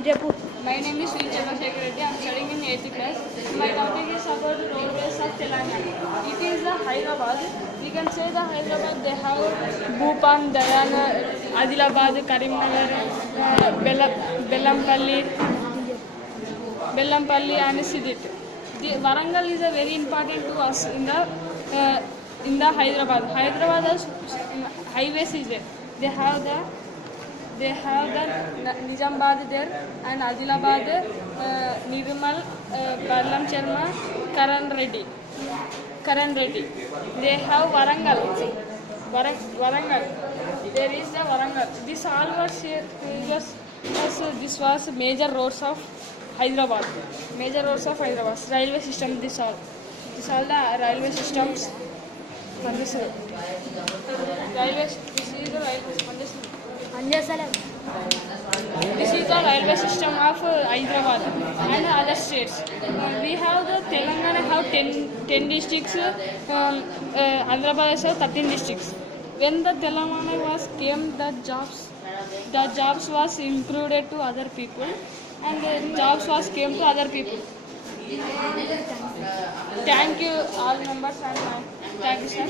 My name is Sri Chandrasekhar Reddy. I am studying in 8th class. My topic is about roadways of Telangana. It is the Hyderabad. We can say the Hyderabad, they have Bhupan, Dayan, Adilabad, Karimnagar, Bellampalli and Sidit. The Warangal is a very important to us in the Hyderabad. Hyderabad has highways is there. They have the Nizamabad there and Adilabad, Nirmal, Barlam Sharma, Karan Reddy. They have Warangal. There is the Warangal. This all was this was major roads of Hyderabad. Railway system. This all the railway systems. This is the railway system. This is the railway system of Hyderabad and other states. We have the Telangana have 10 districts, Andhra Pradesh have 13 districts. When the Telangana was came, the jobs was included to other people, and the jobs was came to other people. Thank you all members and thank you sir.